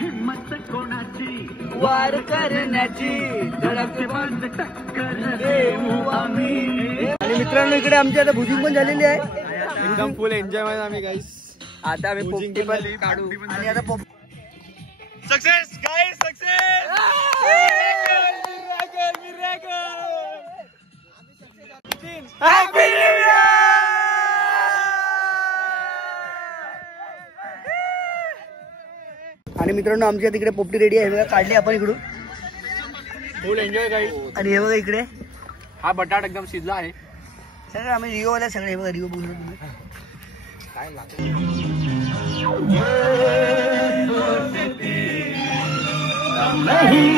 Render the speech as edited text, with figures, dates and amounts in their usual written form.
हिम्मत कोणाची वार करण्याची धडक बंद टक्कर देऊ आम्ही। आणि मित्रांनो इकडे आमची आता भुजिंग पण झालेली आहे, एकदम फुल एन्जॉय मध्ये आम्ही गाईस। आता आम्ही पोपटी पण काढू आणि आता सक्सेस गाईस, सक्सेस हॅपी न्यू इयर। आणि मित्रांनो आमच्या तिकडे पोपटी रेडी आहे बघा, काढली आपण इकडून फुल एन्जॉय गाईस। आणि हे बघा इकडे हा बटाट एकदम शिजला आहे सगळं आम्ही रिओ वाला सगळे, हे बघा रिओ बघून काय लागतं नहीं